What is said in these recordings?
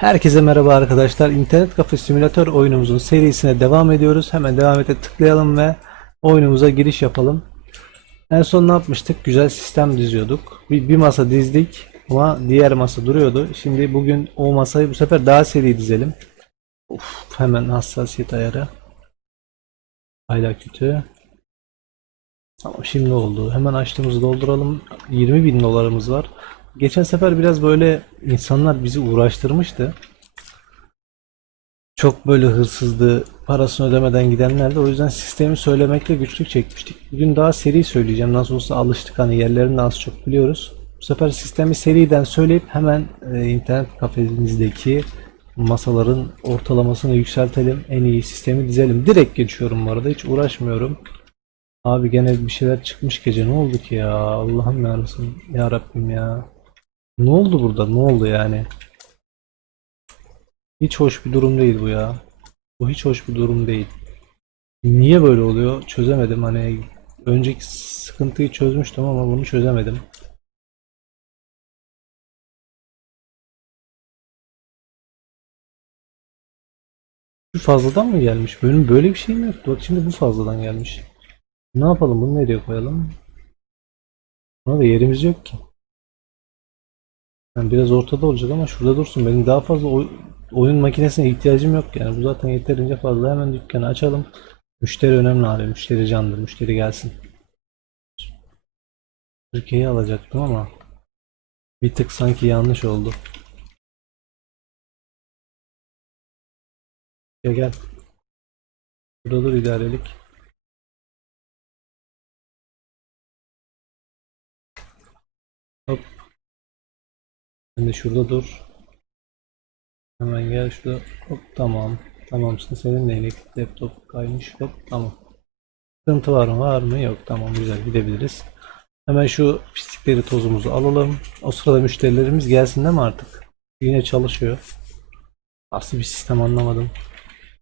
Herkese merhaba arkadaşlar. İnternet kafe simülatör oyunumuzun serisine devam ediyoruz. Hemen devam ete tıklayalım ve oyunumuza giriş yapalım. En son ne yapmıştık? Güzel sistem diziyorduk. Bir, bir masa dizdik ama diğer masa duruyordu. Şimdi bugün o masayı bu sefer daha seri dizelim. Of, hemen hassasiyet ayarı. Hala kötü. Tamam şimdi oldu. Hemen açtığımızı dolduralım. 20 bin dolarımız var. Geçen sefer biraz böyle insanlar bizi uğraştırmıştı. Çok böyle hırsızdı, parasını ödemeden gidenlerdi. O yüzden sistemi söylemekle güçlük çekmiştik. Bugün daha seri söyleyeceğim. Nasıl olsa alıştık hani yerlerini az çok biliyoruz. Bu sefer sistemi seriden söyleyip hemen e, internet kafemizdeki masaların ortalamasını yükseltelim. En iyi sistemi dizelim. Direkt geçiyorum bu arada. Hiç uğraşmıyorum. Abi gene bir şeyler çıkmış gece. Ne oldu ki ya? Allah'ım yarasın. Ya Rabbim ya. Ne oldu burada? Ne oldu yani? Hiç hoş bir durum değil bu ya. Bu hiç hoş bir durum değil. Niye böyle oluyor? Çözemedim. Hani önceki sıkıntıyı çözmüştüm ama bunu çözemedim. Şu fazladan mı gelmiş? Benim böyle bir şeyim yoktu. Bak şimdi bu fazladan gelmiş. Ne yapalım? Bunu nereye koyalım? Buna da yerimiz yok ki. Yani biraz ortada olacak ama şurada dursun. Benim daha fazla oy- oyun makinesine ihtiyacım yok yani. Bu zaten yeterince fazla. Hemen dükkanı açalım. Müşteri önemli abi. Müşteri candır. Müşteri gelsin. Türkiye'yi alacaktım ama bir tık sanki yanlış oldu. Gel gel. Burada dur idarelik. De şurada dur. Hemen gel şurada. Hop tamam. Tamamsın. Senin neyine laptop kaymış. Hop tamam. Sıkıntı var mı? Var mı? Yok. Tamam güzel gidebiliriz. Hemen şu pislikleri tozumuzu alalım. O sırada müşterilerimiz gelsin değil mi artık? Yine çalışıyor. Nasıl bir sistem anlamadım.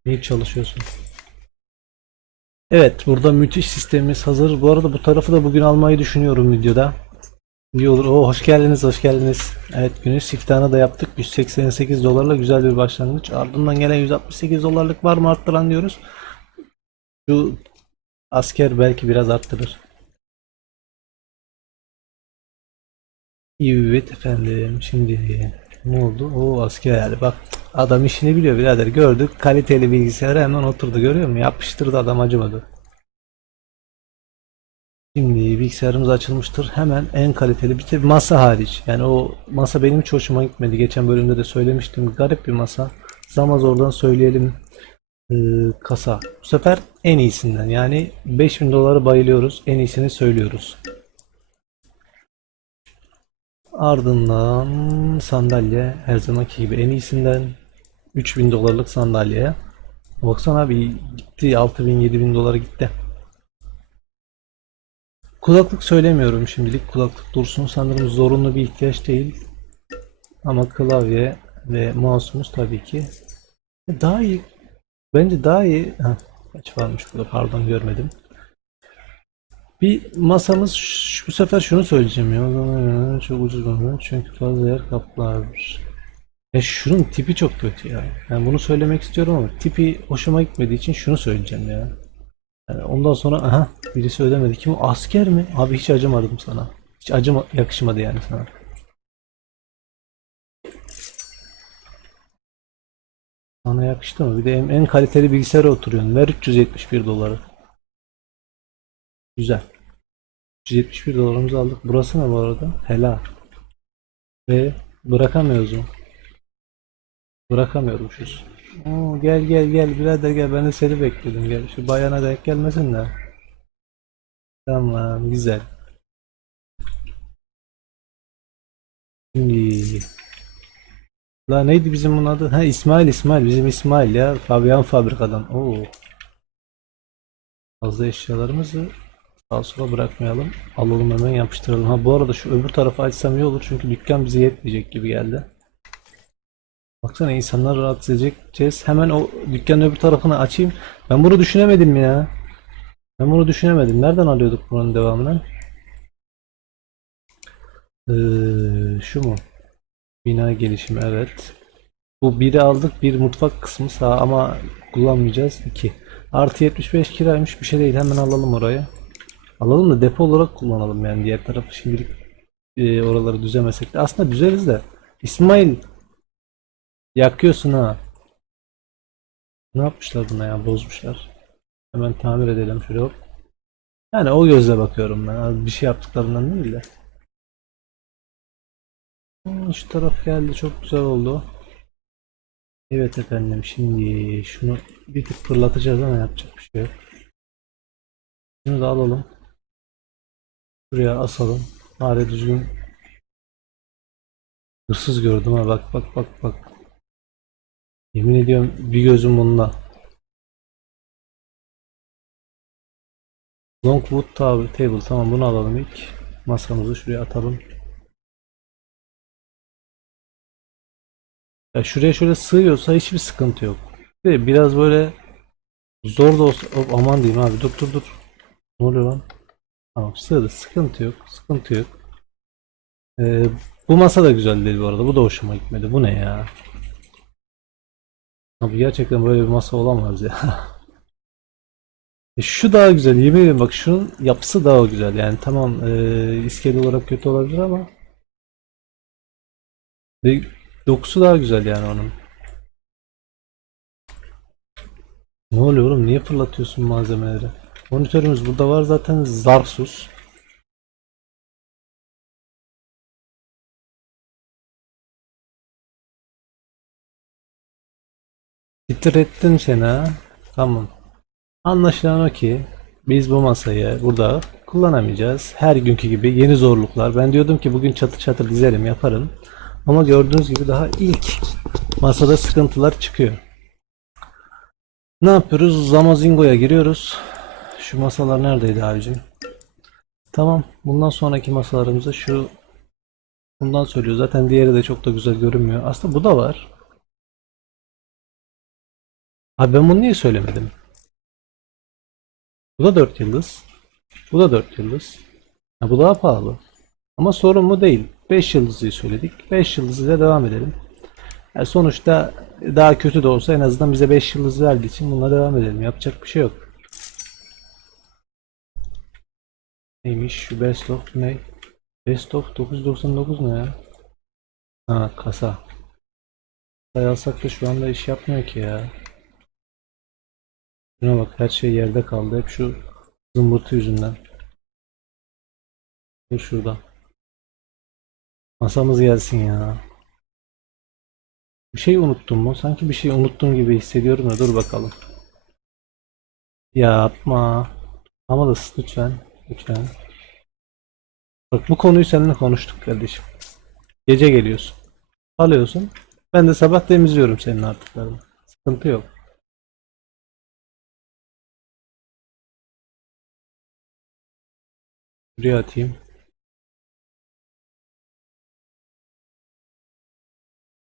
Niye çalışıyorsun? Evet burada müthiş sistemimiz hazır. Bu arada bu tarafı da bugün almayı düşünüyorum videoda. İyi olur. Oo, hoş geldiniz, hoş geldiniz. Evet günün siftahını da yaptık. 188 dolarla güzel bir başlangıç. Ardından gelen 168 dolarlık var mı arttıran diyoruz. Şu asker belki biraz arttırır. Evet efendim. Şimdi ne oldu? O asker bak adam işini biliyor birader gördük. Kaliteli bilgisayara hemen oturdu görüyor musun? Yapıştırdı adam acımadı. Şimdi bilgisayarımız açılmıştır. Hemen en kaliteli bir de masa hariç. Yani o masa benim hiç hoşuma gitmedi. Geçen bölümde de söylemiştim. Garip bir masa. Zamazor'dan söyleyelim. Ee, kasa. Bu sefer en iyisinden. Yani 5000 doları bayılıyoruz. En iyisini söylüyoruz. Ardından sandalye her zamanki gibi en iyisinden 3000 dolarlık sandalye. Baksana abi gitti 6000 7000 dolara gitti. Kulaklık söylemiyorum şimdilik. Kulaklık dursun. Sanırım zorunlu bir ihtiyaç değil. Ama klavye ve mouse'umuz tabii ki daha iyi. Bence daha iyi. Heh, kaç varmış burada pardon görmedim. Bir masamız ş- bu sefer şunu söyleyeceğim ya. Çok ucuz bana çünkü fazla yer kaplar. Ya şunun tipi çok kötü ya. Yani bunu söylemek istiyorum ama tipi hoşuma gitmediği için şunu söyleyeceğim ya. Ondan sonra aha birisi ödemedi. Kim o? Asker mi? Abi hiç acımadım sana. Hiç acıma yakışmadı yani sana. Sana yakıştı mı? Bir de en, en kaliteli bilgisayara oturuyorsun. Ver 371 doları. Güzel. 371 dolarımızı aldık. Burası ne bu arada? Helal. Ve bırakamıyoruz mu? Bırakamıyormuşuz. Oo, gel gel gel birader gel ben de seni bekliyordum gel şu bayana denk gelmesin de. Tamam güzel. Şimdi La neydi bizim bunun adı? Ha İsmail İsmail bizim İsmail ya Fabian fabrikadan. Oo. Fazla eşyalarımızı sağa sola bırakmayalım. Alalım hemen yapıştıralım. Ha bu arada şu öbür tarafı açsam iyi olur çünkü dükkan bize yetmeyecek gibi geldi. Baksana insanlar rahatsız edeceğiz. Hemen o dükkanın öbür tarafını açayım. Ben bunu düşünemedim ya. Ben bunu düşünemedim. Nereden alıyorduk bunun devamını? Ee, şu mu? Bina gelişimi evet. Bu biri aldık. Bir mutfak kısmı sağ ama kullanmayacağız. 2. Artı 75 kiraymış. Bir şey değil. Hemen alalım orayı. Alalım da depo olarak kullanalım yani diğer tarafı şimdilik e, oraları düzemesek de. Aslında düzeriz de. İsmail yakıyorsun ha. Ne yapmışlar buna ya? Bozmuşlar. Hemen tamir edelim şuraya hop. Yani o gözle bakıyorum ben. Bir şey yaptıklarından değil de. Hmm, Şu taraf geldi. Çok güzel oldu. Evet efendim. Şimdi şunu bir tık fırlatacağız ama yapacak bir şey yok. Şunu da alalım. Şuraya asalım. Bari düzgün. Hırsız gördüm ha. Bak bak bak bak. Yemin ediyorum bir gözüm onunla. Longwood table, tamam bunu alalım ilk. Masamızı şuraya atalım. Ya şuraya şöyle sığıyorsa hiçbir sıkıntı yok. Biraz böyle zor da olsa Hop, aman diyeyim abi dur dur dur. Ne oluyor lan? Tamam sığdı sıkıntı yok sıkıntı yok. Ee, bu masa da güzel değil bu arada bu da hoşuma gitmedi. Bu ne ya? Abi gerçekten böyle bir masa olamaz ya. E, Şu daha güzel yemin ederim bak şunun yapısı daha güzel yani tamam e, iskele olarak kötü olabilir ama ve dokusu daha güzel yani onun. Ne oluyor oğlum niye fırlatıyorsun malzemeleri? Monitörümüz burada var zaten Titrettin seni ha. Tamam. Anlaşılan o ki biz bu masayı burada kullanamayacağız. Her günkü gibi yeni zorluklar. Ben diyordum ki bugün çatır çatır dizerim yaparım. Ama gördüğünüz gibi daha ilk masada sıkıntılar çıkıyor. Ne yapıyoruz? Zamazingo'ya giriyoruz. Şu masalar neredeydi abicim? Tamam. Bundan sonraki masalarımızı şu bundan söylüyor. Zaten diğeri de çok da güzel görünmüyor. Aslında bu da var. Abi ben bunu niye söylemedim? Bu da 4 yıldız. Bu da 4 yıldız. Ha, bu daha pahalı. Ama sorun bu değil. 5 yıldızı söyledik. 5 yıldızıyla devam edelim. Yani sonuçta daha kötü de olsa en azından bize 5 yıldız verdiği için bununla devam edelim. Yapacak bir şey yok. Neymiş şu best of ne? Best of 999 ne ya? Ha kasa. Kasayı alsak da şu anda iş yapmıyor ki ya. Şuna bak her şey yerde kaldı. Hep şu zımbırtı yüzünden. Dur şurada. Masamız gelsin ya. Bir şey unuttum mu? Sanki bir şey unuttum gibi hissediyorum da dur bakalım. Yapma. Ama da lütfen. Lütfen. Bak bu konuyu seninle konuştuk kardeşim. Gece geliyorsun. Alıyorsun. Ben de sabah temizliyorum senin artıklarını. Sıkıntı yok. Buraya atayım.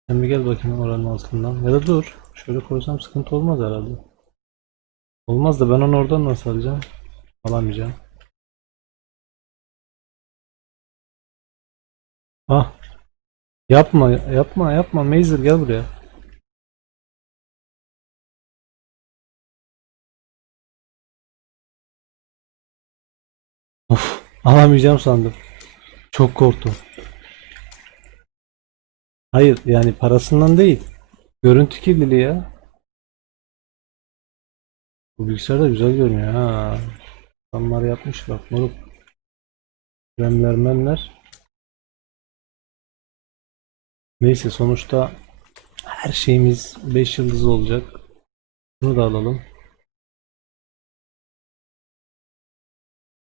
Sen bir gel bakayım oranın altından. Ya da dur. Şöyle koysam sıkıntı olmaz herhalde. Olmaz da ben onu oradan nasıl alacağım? Alamayacağım. Ah. Yapma, yapma, yapma. Mazer gel buraya. Alamayacağım sandım. Çok korktum. Hayır, yani parasından değil. Görüntü kirliliği ya. Bu bilgisayar da güzel görünüyor ha. Adamlar yapmış bak moruk. Remler memler. Neyse sonuçta her şeyimiz 5 yıldız olacak. Bunu da alalım.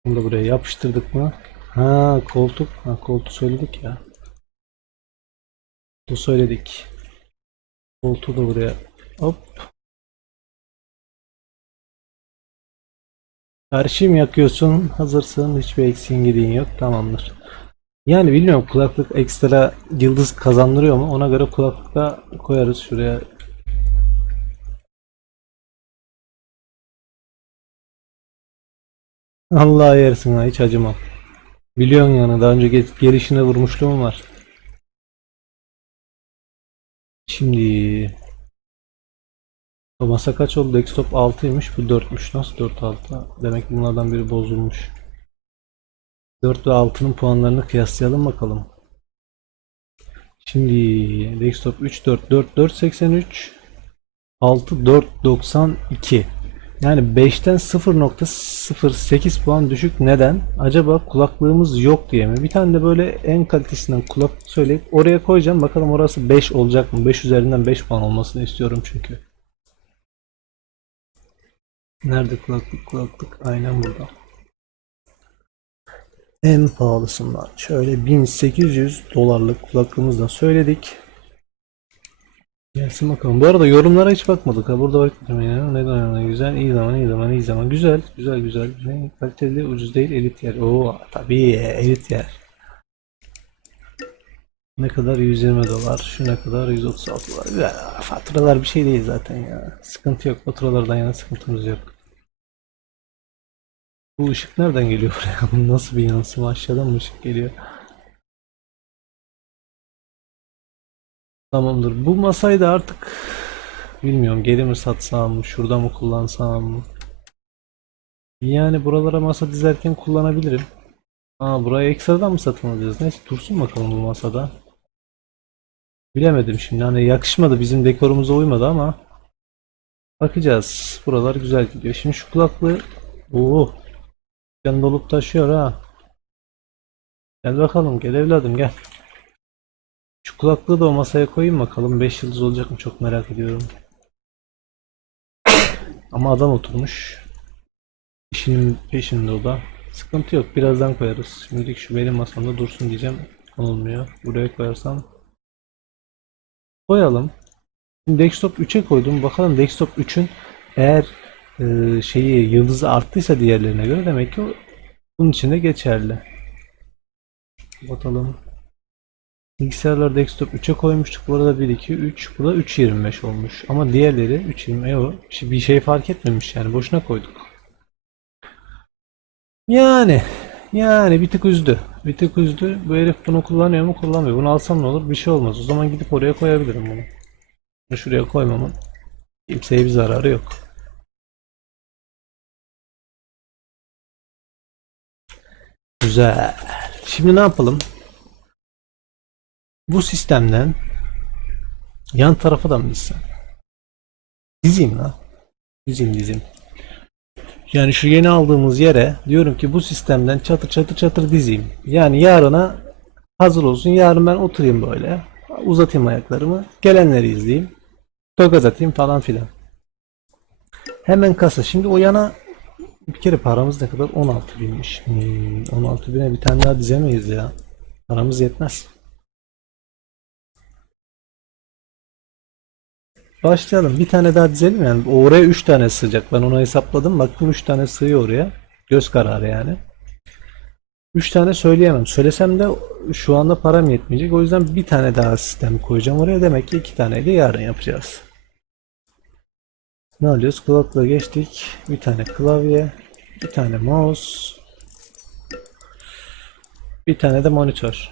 Bunu da buraya yapıştırdık mı? Ha koltuk. Ha koltuğu söyledik ya. Koltuğu söyledik. Koltuğu da buraya. Hop. Karşı mı yakıyorsun? Hazırsın. Hiçbir eksiğin gidiğin yok. Tamamdır. Yani bilmiyorum kulaklık ekstra yıldız kazandırıyor mu? Ona göre kulaklıkta koyarız şuraya. Allah yersin ha hiç acımam. Biliyorsun yani daha önce ge- gelişine vurmuşluğum var. Şimdi o masa kaç oldu? Desktop 6'ymış. Bu 4'müş. Nasıl 4 6? Demek bunlardan biri bozulmuş. 4 ve 6'nın puanlarını kıyaslayalım bakalım. Şimdi desktop 3 4 4 4 83 6 4 92 yani 5'ten 0.08 puan düşük neden? Acaba kulaklığımız yok diye mi? Bir tane de böyle en kalitesinden kulak söyleyip oraya koyacağım. Bakalım orası 5 olacak mı? 5 üzerinden 5 puan olmasını istiyorum çünkü. Nerede kulaklık kulaklık? Aynen burada. En pahalısından şöyle 1800 dolarlık kulaklığımızı da söyledik. Gelsin bakalım. Bu arada yorumlara hiç bakmadık ha. Burada bakmadım yani. Neden yani? Güzel, iyi zaman, iyi zaman, iyi zaman. Güzel, güzel, güzel. Ne? Kaliteli, ucuz değil, elit yer. Oo, tabii elit yer. Ne kadar? 120 dolar. Şu ne kadar? 136 dolar. Ya, faturalar bir şey değil zaten ya. Sıkıntı yok. Faturalardan yana sıkıntımız yok. Bu ışık nereden geliyor buraya? Bu nasıl bir yansıma? Aşağıdan mı ışık geliyor? Tamamdır. Bu masayı da artık bilmiyorum geri mi satsam, şurada mı kullansam. Yani buralara masa dizerken kullanabilirim. Aa buraya ekstradan mı satın alacağız? Neyse dursun bakalım bu masada. Bilemedim şimdi hani yakışmadı bizim dekorumuza uymadı ama bakacağız. Buralar güzel gidiyor. Şimdi şu kulaklığı Oo can dolup taşıyor ha. Gel bakalım gel evladım gel. Şu kulaklığı da o masaya koyayım bakalım 5 yıldız olacak mı çok merak ediyorum. Ama adam oturmuş. İşinin peşinde o da. Sıkıntı yok birazdan koyarız. Şimdilik şu benim masamda dursun diyeceğim. Olmuyor. Buraya koyarsam. Koyalım. Şimdi desktop 3'e koydum. Bakalım desktop 3'ün eğer e, şeyi yıldızı arttıysa diğerlerine göre demek ki bunun için de geçerli. Bakalım. Bilgisayarlar desktop 3'e koymuştuk. Burada 1, 2, 3. Burada 3.25 olmuş. Ama diğerleri 3.20 yok. Bir şey fark etmemiş yani. Boşuna koyduk. Yani yani bir tık üzdü. Bir tık üzdü. Bu herif bunu kullanıyor mu? Kullanmıyor. Bunu alsam ne olur? Bir şey olmaz. O zaman gidip oraya koyabilirim bunu. Bunu Şuraya koymamın kimseye bir zararı yok. Güzel. Şimdi ne yapalım? Bu sistemden yan tarafa da mı dizsem? Dizeyim lan. Dizeyim dizeyim. Yani şu yeni aldığımız yere diyorum ki bu sistemden çatır çatır çatır dizeyim. Yani yarına hazır olsun. Yarın ben oturayım böyle. Uzatayım ayaklarımı. Gelenleri izleyeyim. Tokat atayım falan filan. Hemen kasa. Şimdi o yana bir kere paramız ne kadar? 16 binmiş. Hmm, 16 bine bir tane daha dizemeyiz ya. Paramız yetmez. Başlayalım. Bir tane daha dizelim yani. Oraya 3 tane sığacak. Ben onu hesapladım. Baktım 3 tane sığıyor oraya. Göz kararı yani. 3 tane söyleyemem. Söylesem de şu anda param yetmeyecek. O yüzden bir tane daha sistem koyacağım oraya. Demek ki 2 tane de yarın yapacağız. Ne alıyoruz? Kulaklığı geçtik. Bir tane klavye. Bir tane mouse. Bir tane de monitör.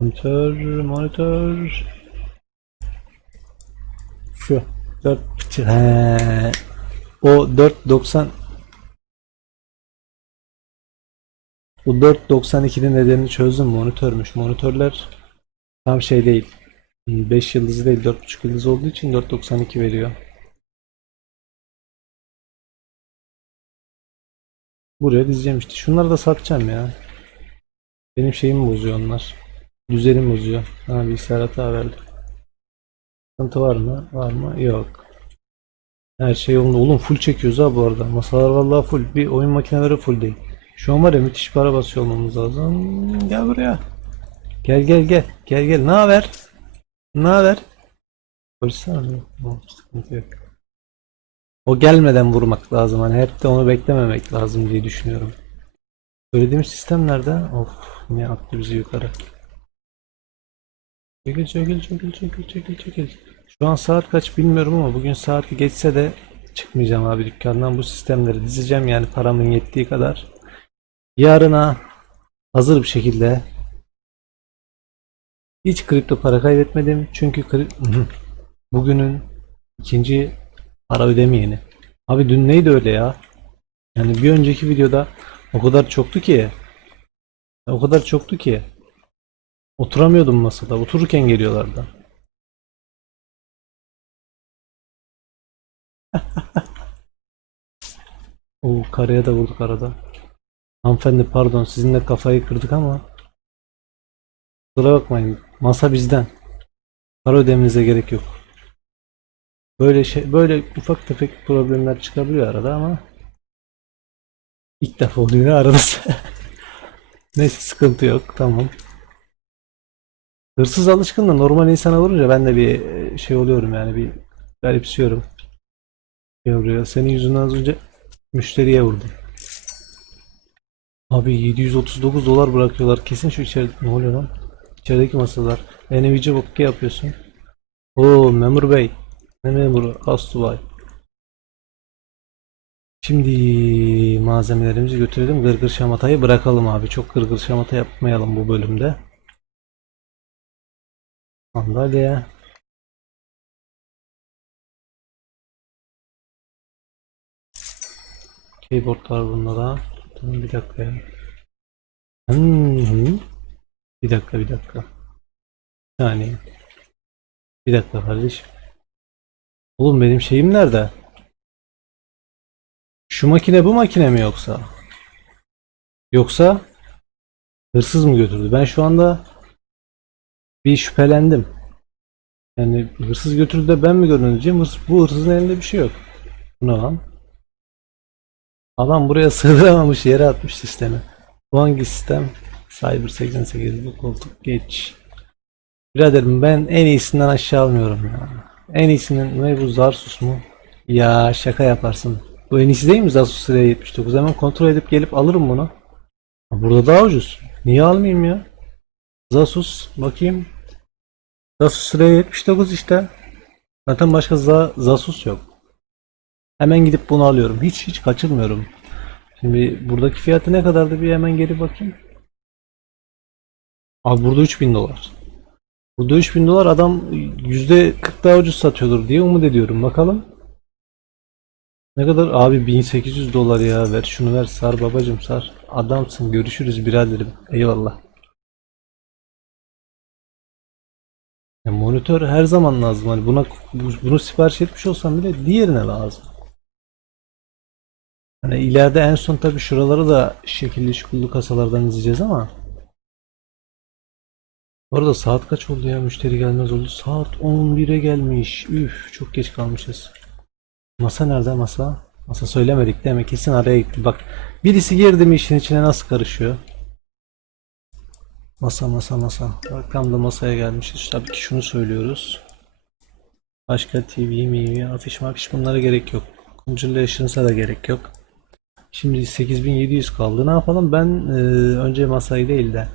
Monitör, monitör. Şu 4 He. O 4.90 Bu 4.92'nin nedenini çözdüm. Monitörmüş. Monitörler tam şey değil. 5 yıldızı değil 4.5 yıldız olduğu için 4.92 veriyor. Buraya dizeceğim işte. Şunları da satacağım ya. Benim şeyimi bozuyor onlar. Düzenim bozuyor. Ha bilgisayar hata verdi. Sıkıntı var mı? Var mı? Yok. Her şey yolunda. Oğlum full çekiyoruz ha bu arada. Masalar vallahi full. Bir oyun makineleri full değil. Şu an var ya müthiş para basıyor olmamız lazım. Gel buraya. Gel gel gel. Gel gel. Ne haber? Ne haber? Bir. Tamam, sıkıntı yok. O gelmeden vurmak lazım. Hani hep de onu beklememek lazım diye düşünüyorum. Söylediğim sistem nerede? Of ne attı bizi yukarı. Çekil çekil çekil çekil çekil çekil. Şu an saat kaç bilmiyorum ama bugün saati geçse de çıkmayacağım abi dükkandan bu sistemleri dizeceğim yani paramın yettiği kadar. Yarına hazır bir şekilde Hiç kripto para kaybetmedim. Çünkü bugünün ikinci para ödemeyeni. Abi dün neydi öyle ya? Yani bir önceki videoda o kadar çoktu ki. O kadar çoktu ki. Oturamıyordum masada. Otururken geliyorlardı. O karıya da vurduk arada. Hanımefendi pardon sizinle kafayı kırdık ama kusura bakmayın. Masa bizden. Para ödemenize gerek yok. Böyle şey böyle ufak tefek problemler çıkabiliyor arada ama ilk defa oluyor arada. Neyse sıkıntı yok. Tamam. Hırsız alışkın da normal insana vurunca ben de bir e, şey oluyorum yani bir garipsiyorum. Yavruya senin yüzünden az önce müşteriye vurdum. Abi 739 dolar bırakıyorlar. Kesin şu içeri ne oluyor lan? İçerideki masalar. Enevici bokki yapıyorsun. Oo memur bey. Ne memuru? Astubay. Şimdi malzemelerimizi götürelim. Gırgır şamatayı bırakalım abi. Çok gırgır şamata yapmayalım bu bölümde. Sandalye. Keyboard var bunda da. Tamam bir dakika ya. Hmm. Bir dakika bir dakika. Bir saniye. Bir dakika kardeşim. Oğlum benim şeyim nerede? Şu makine bu makine mi yoksa? Yoksa hırsız mı götürdü? Ben şu anda bir şüphelendim. Yani hırsız götürdü de ben mi görüneceğim? Hırs bu hırsızın elinde bir şey yok. Bu ne lan? Adam buraya sığdıramamış yere atmış sistemi. Bu hangi sistem? Cyber 88 bu koltuk geç. Biraderim ben en iyisinden aşağı almıyorum ya. En iyisinin ne bu Zarsus mu? Ya şaka yaparsın. Bu en iyisi değil mi Zasus Liraya 79? Hemen kontrol edip gelip alırım bunu. Burada daha ucuz. Niye almayayım ya? Zasus bakayım. Zasus Liraya 79 işte. Zaten başka za Zasus yok. Hemen gidip bunu alıyorum. Hiç hiç kaçırmıyorum. Şimdi buradaki fiyatı ne kadardı bir hemen geri bakayım. Abi burada 3000 dolar. Burada 3000 dolar adam %40 daha ucuz satıyordur diye umut ediyorum. Bakalım. Ne kadar? Abi 1800 dolar ya. Ver şunu ver. Sar babacım sar. Adamsın. Görüşürüz biraderim. Eyvallah. Ya monitör her zaman lazım. Hani buna bu- bunu sipariş etmiş olsam bile diğerine lazım. Hani ileride en son tabii şuraları da şekilli şukullu kasalardan izleyeceğiz ama Bu arada saat kaç oldu ya? Müşteri gelmez oldu. Saat 11'e gelmiş. Üf, çok geç kalmışız. Masa nerede masa? Masa söylemedik değil mi? Kesin araya gitti. Bak birisi girdi mi işin içine nasıl karışıyor? Masa masa masa. Bak tam da masaya gelmişiz. Tabii ki şunu söylüyoruz. Başka TV, MV, afiş mafiş bunlara gerek yok. Conjuration'a da gerek yok. Şimdi 8700 kaldı. Ne yapalım? Ben e, önce masayı değil de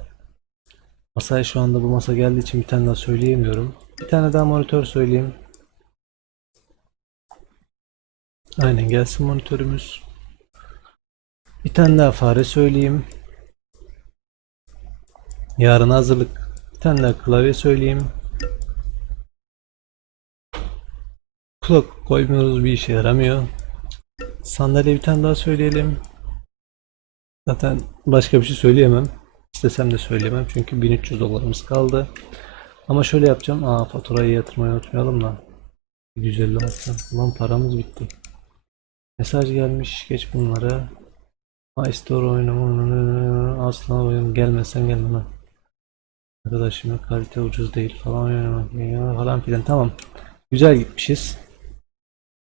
masaya şu anda bu masa geldiği için bir tane daha söyleyemiyorum. Bir tane daha monitör söyleyeyim. Aynen gelsin monitörümüz. Bir tane daha fare söyleyeyim. Yarın hazırlık. Bir tane daha klavye söyleyeyim. Kulak koymuyoruz bir işe yaramıyor. Sandalye bir tane daha söyleyelim. Zaten başka bir şey söyleyemem. İstesem de söyleyemem çünkü 1300 dolarımız kaldı. Ama şöyle yapacağım. Aa faturayı yatırmayı unutmayalım da. 156. Ulan paramız bitti. Mesaj gelmiş. Geç bunları. My Store oyunu asla oyun gelmesen gelmem. Arkadaşım kalite ucuz değil falan falan filan tamam. Güzel gitmişiz.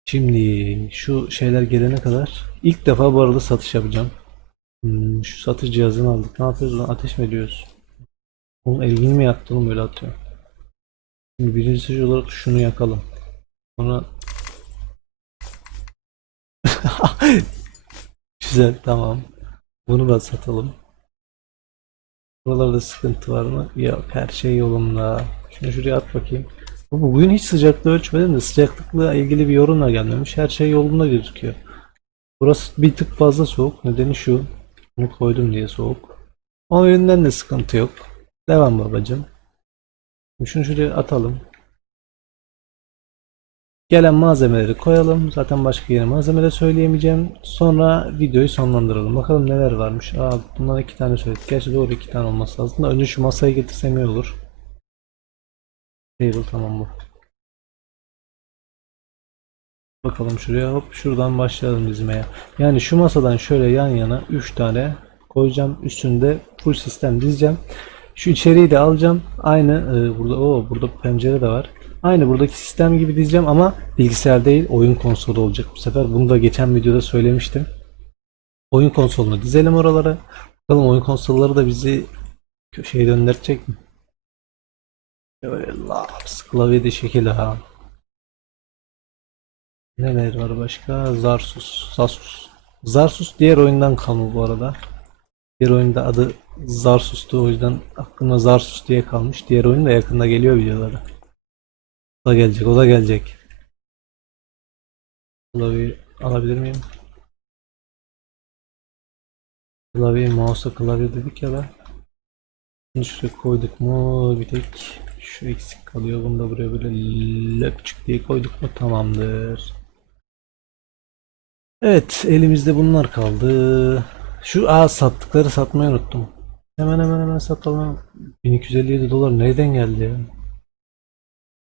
Şimdi şu şeyler gelene kadar ilk defa bu arada satış yapacağım. Hmm, şu satış cihazını aldık. Ne yapıyoruz lan? Ateş mi ediyoruz? Oğlum elini mi yaktı oğlum böyle atıyor. Şimdi birinci olarak şunu yakalım. Sonra Güzel tamam. Bunu da satalım. Buralarda sıkıntı var mı? Yok her şey yolunda. Şunu şuraya at bakayım. Bu bugün hiç sıcaklığı ölçmedim de sıcaklıkla ilgili bir yorumla gelmemiş. Her şey yolunda gözüküyor. Burası bir tık fazla soğuk. Nedeni şu. Bunu koydum diye soğuk. O yönden de sıkıntı yok. Devam babacım. Şunu şuraya atalım. Gelen malzemeleri koyalım. Zaten başka yeni malzeme de söyleyemeyeceğim. Sonra videoyu sonlandıralım. Bakalım neler varmış. Aa, bundan iki tane söyledik. Gerçi doğru iki tane olması lazım da önce şu masayı getirsem iyi olur. Table tamam bu. Bakalım şuraya hop şuradan başlayalım dizmeye. Yani şu masadan şöyle yan yana 3 tane koyacağım. Üstünde full sistem dizeceğim. Şu içeriği de alacağım. Aynı e, burada o burada pencere de var. Aynı buradaki sistem gibi dizeceğim ama bilgisayar değil oyun konsolu olacak bu sefer. Bunu da geçen videoda söylemiştim. Oyun konsolunu dizelim oralara. Bakalım oyun konsolları da bizi köşeye döndürecek mi? Böyle laps klavyede şekil ha. Neler var başka? Zarsus, Zasus. Zarsus diğer oyundan kalma bu arada. Diğer oyunda adı Zarsus'tu o yüzden aklıma Zarsus diye kalmış. Diğer oyun da yakında geliyor videoları. O da gelecek, o da gelecek. Klavyeyi alabilir miyim? Klavyeyi mouse'a klavye dedik ya da. Bunu şuraya koyduk mu bir tek şu eksik kalıyor. Bunu da buraya böyle löpçük diye koyduk mu tamamdır. Evet elimizde bunlar kaldı. Şu a sattıkları satmayı unuttum. Hemen hemen hemen satalım. 1257 dolar nereden geldi ya?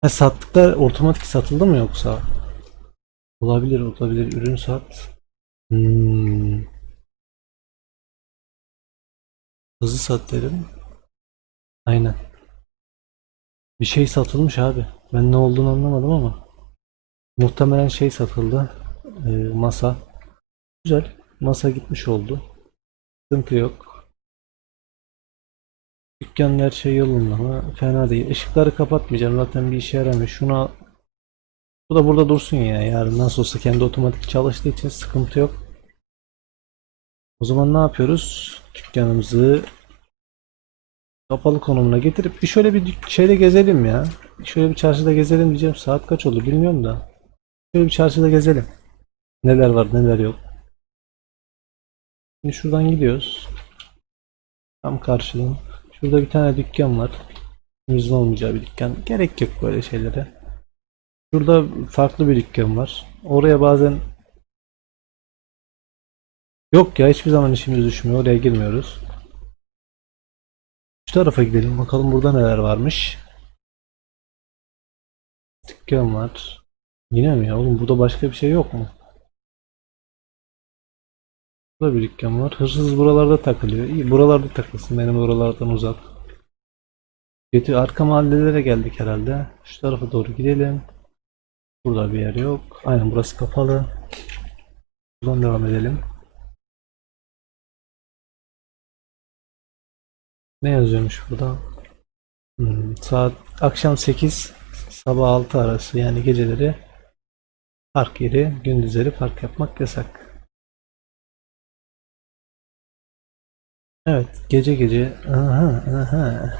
Ha, sattıklar otomatik satıldı mı yoksa? Olabilir olabilir ürün sat. Hmm. Hızlı sat dedim. Aynen. Bir şey satılmış abi. Ben ne olduğunu anlamadım ama. Muhtemelen şey satıldı. Ee, masa. Güzel. Masa gitmiş oldu. Sıkıntı yok. Dükkanın her şey yolunda mı? Fena değil. Işıkları kapatmayacağım. Zaten bir işe yaramıyor. Şuna bu da burada dursun ya. Yarın nasıl olsa kendi otomatik çalıştığı için sıkıntı yok. O zaman ne yapıyoruz? Dükkanımızı kapalı konumuna getirip bir şöyle bir şeyde gezelim ya. Şöyle bir çarşıda gezelim diyeceğim. Saat kaç oldu bilmiyorum da. Şöyle bir çarşıda gezelim. Neler var neler yok. Şimdi şuradan gidiyoruz. Tam karşıdan. Şurada bir tane dükkan var. Hızlı olmayacağı bir dükkan. Gerek yok böyle şeylere. Şurada farklı bir dükkan var. Oraya bazen Yok ya hiçbir zaman işimiz düşmüyor. Oraya girmiyoruz. Şu tarafa gidelim. Bakalım burada neler varmış. Dükkan var. Yine mi ya? Oğlum burada başka bir şey yok mu? Burada bir dükkan var. Hırsız buralarda takılıyor. İyi buralarda takılsın. Benim buralardan uzak. Kötü arka mahallelere geldik herhalde. Şu tarafa doğru gidelim. Burada bir yer yok. Aynen burası kapalı. Buradan devam edelim. Ne yazıyormuş burada? Hmm, saat akşam 8 sabah 6 arası yani geceleri park yeri gündüzleri park yapmak yasak. Evet gece gece aha aha.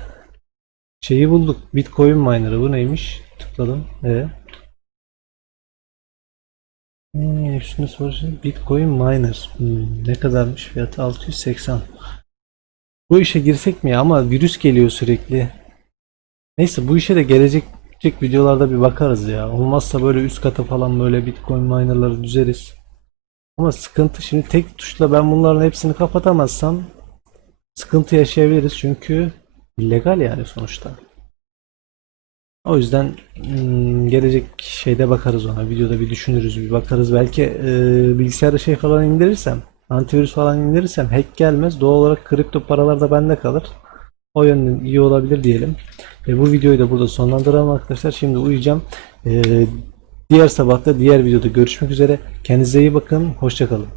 Şeyi bulduk Bitcoin miner'ı. Bu neymiş? Tıkladım e. Ee, üstüne soracağım Bitcoin miner. Hmm, ne kadarmış fiyatı? 680 bu işe girsek mi ya? Ama virüs geliyor sürekli. Neyse bu işe de gelecek gelecek videolarda bir bakarız ya. Olmazsa böyle üst kata falan böyle Bitcoin miner'ları düzeriz. Ama sıkıntı şimdi tek tuşla ben bunların hepsini kapatamazsam sıkıntı yaşayabiliriz çünkü illegal yani sonuçta. O yüzden hmm, gelecek şeyde bakarız ona. Videoda bir düşünürüz, bir bakarız. Belki e, bilgisayarda şey falan indirirsem, antivirüs falan indirirsem hack gelmez. Doğal olarak kripto paralar da bende kalır. O yönden iyi olabilir diyelim. E, bu videoyu da burada sonlandıralım arkadaşlar. Şimdi uyuyacağım. E, diğer sabahta diğer videoda görüşmek üzere. Kendinize iyi bakın. Hoşçakalın.